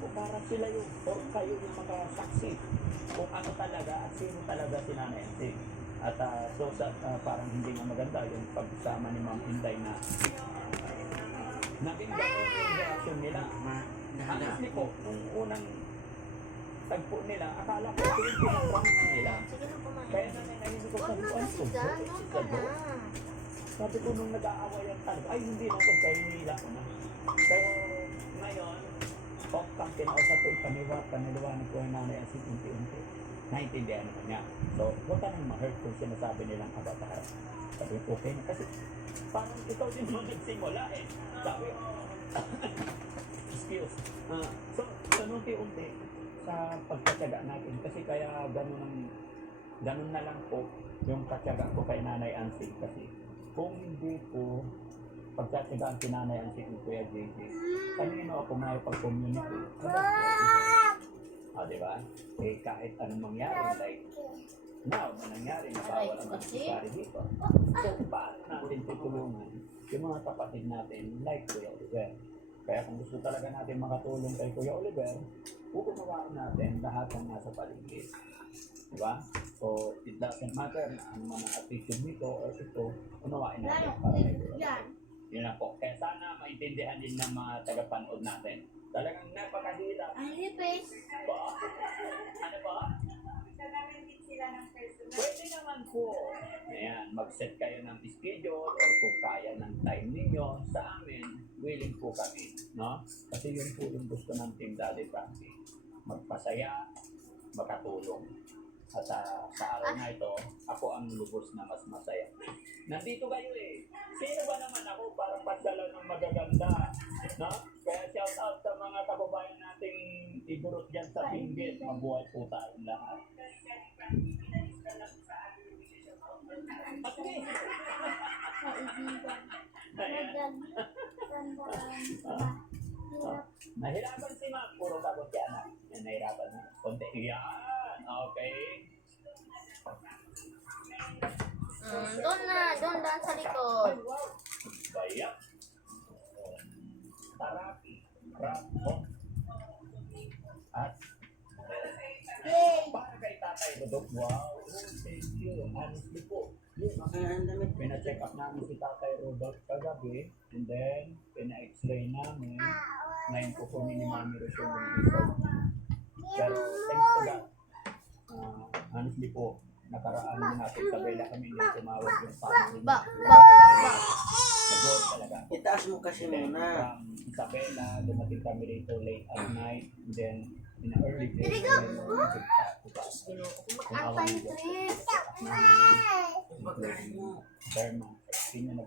ko para sila yung, o kayo yung makasaksi kung ano talaga at sino talaga si Nanay Ansi. At parang hindi nga maganda yung pagsama ni Ma'am Inday na naging gano'n yung reaction nila. Honestly po, nung unang tagpo nila, akala ko yung pinaprank nila. Kaya nanay ko sabi ko, sabi ko nung nag-aawayan talaga, ay hindi na ito, kaya hinila ko na. Pero ngayon, kang kinausap ko, paniliwanag ko yung Nanay Ansi unti-unti. Naintindihan naman niya. So, huwag ka nang ma-hurt kung sinasabi nilang kabataan. Sabi ko, okay na. Kasi parang ikaw din mo nagsimula eh. Sabi ko, excuse. So, unti-unti sa pagkatyaga natin. Kasi kaya ganun na lang po yung katyaga ko kay Nanay Ansi. Kasi kung hindi po pagkatyagaan si Nanay Ansi kung Kuya JJ, kanino ako may pag-communicate? Diba? Eh, kahit anong mangyari, like, now, na nangyari, bawal ang magsasari dito. So, paano natin tutulungan yung mga kapatid natin, like Kuya Oliver? Kaya kung gusto talaga natin makatulong kay Kuya Oliver, pupunawaan natin lahat ng nasa paligid. Diba? So, it doesn't matter na ang mga attitude nito or ito, unawain natin para kay Kuya Oliver. Yun na po. Kaya sana maintindihan din ng mga tagapanood natin. Talagang napakahirap. Ba? Ano ba? Pwede naman po. Ayan, mag-set kayo ng schedule or kung kaya ng time ninyo sa amin, willing po kami. No? Kasi yun po yung gusto ng Team Daddy Frankie. Magpasaya, makatulong. At sa araw na ito, ako ang lubos na mas masaya. Nandito kayo eh. Sino ba naman ako para pagdala ng magaganda? No? Kaya shout out sa mga kababayan nating igurot dyan sa Benguet. Mabuhay po tayong lahat. Okay. Nahirapan si Ma'am. Puro bagot yan. Nahirapan na. Konti. Yan. Okay. Doon sa likod. Ay, wow. Bayak. Tarapi. Rapo. At para kay Tatay Rodok. Wow. Thank you. Honestly po. Pina-check up namin si Tatay Rodok kagabi. And then, pina-x-ray namin. Ngayon po po ni Mami Rochelle yung result niya. Pero thanks to God. Honestly po, nakaraan din natin sa Bella kami hindi tumawag yung family. Nag-work talaga. Itaas mo kasi muna. From Isabela, dumating kami rito late at night. And then, in the early days, Mag-antay, Chris. Derma, hindi niya